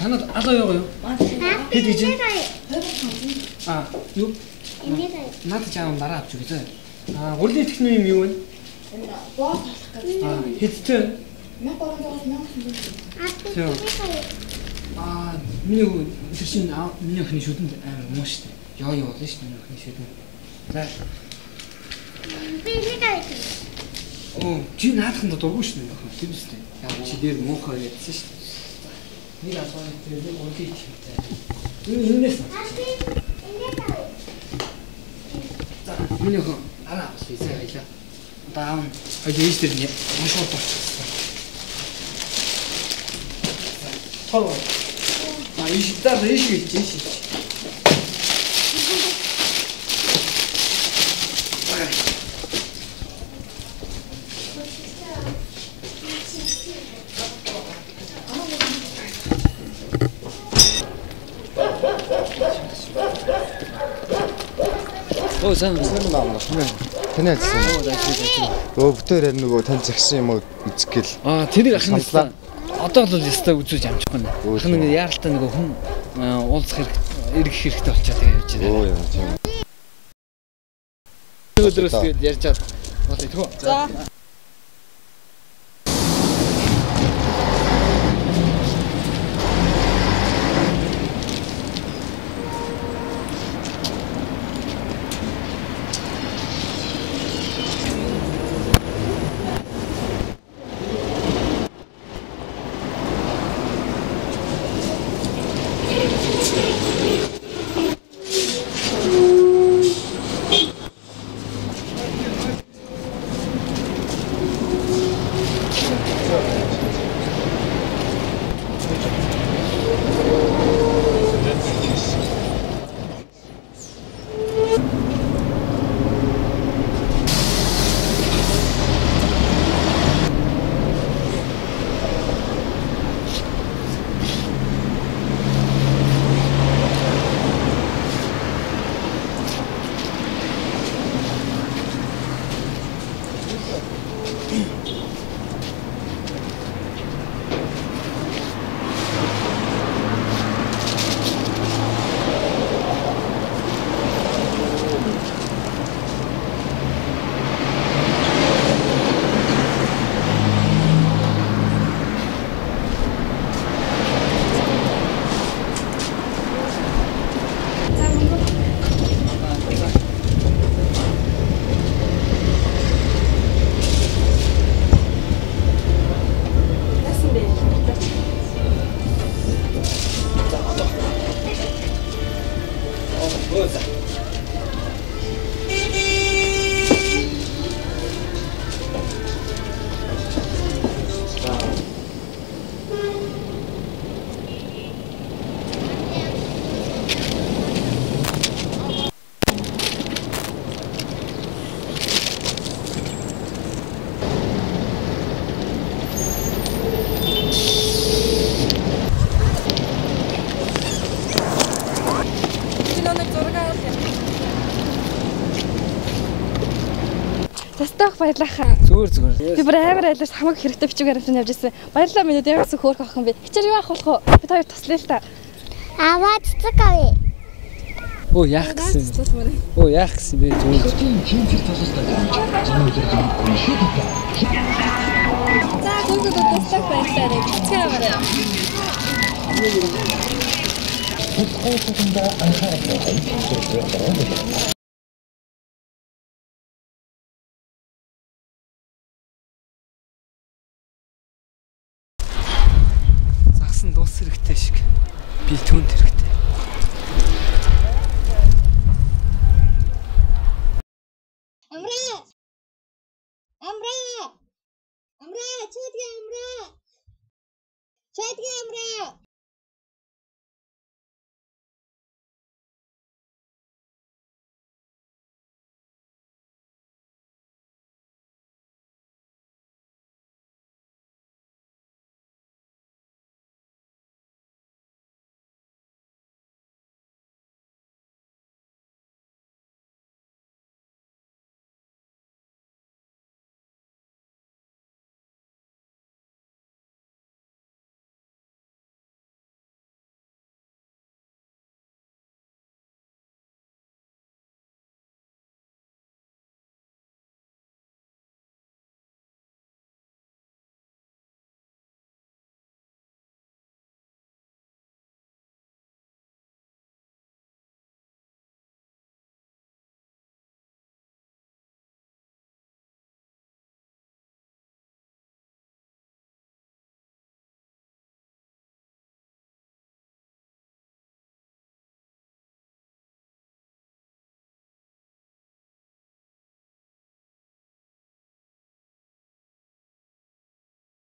하나 알아요. 해지지? 아, 요. 나도 좀 말아 주겠어. 아, 원래 특징이 뭐는? 아, 히트. 저. 아, 민요 대신 아, 민요 흔히 주던데. 아, 멋있대. 야야, 대신 민요 흔히 주던. 자. 지 나한테도 돌고 싶네요. 재밌대. 야, 지들 뭐 거기 쓰시. 네가 손에 들고 어디 있지? 인내서. 자, 민요가 알아. 있어요, 이제. 다음, 어디 있으니? 무서워. 서로. 아, 20다 20 있지. Сайн байна. Тэнэ хэлсэн. Өвтөр нөгөө тань загсан юм уу үзэх гээл. тэрийг ахна. Одоо л ястаа үзүүлж амжихгүй нэ. Ахна нэг яаралтай нөгөө хүн уулзах эргэх хэрэгтэй болчиход явж байна. Яа тийм. Өдрөөс ярьж чад. Болоо. За. Тастах баярлах. Зүгээр. Би бүр амар айлаас хамаг хэрэгтэй бичгээр хэлсэн явж ирсэн. Баярлалаа минь ягс хөөх охин би. Хичээр юу авах болох вэ? Бид хоёр туслая л та. Аваад цэцэг авъя. Яах гэсэн бэ? Зүгээр. За бүгд тастах баярлалаа. Хичээр аваарай. Загсан дуус хэрэгтэй шиг би түнд хэрэгтэй. Амраа. Чөтгөн амраа.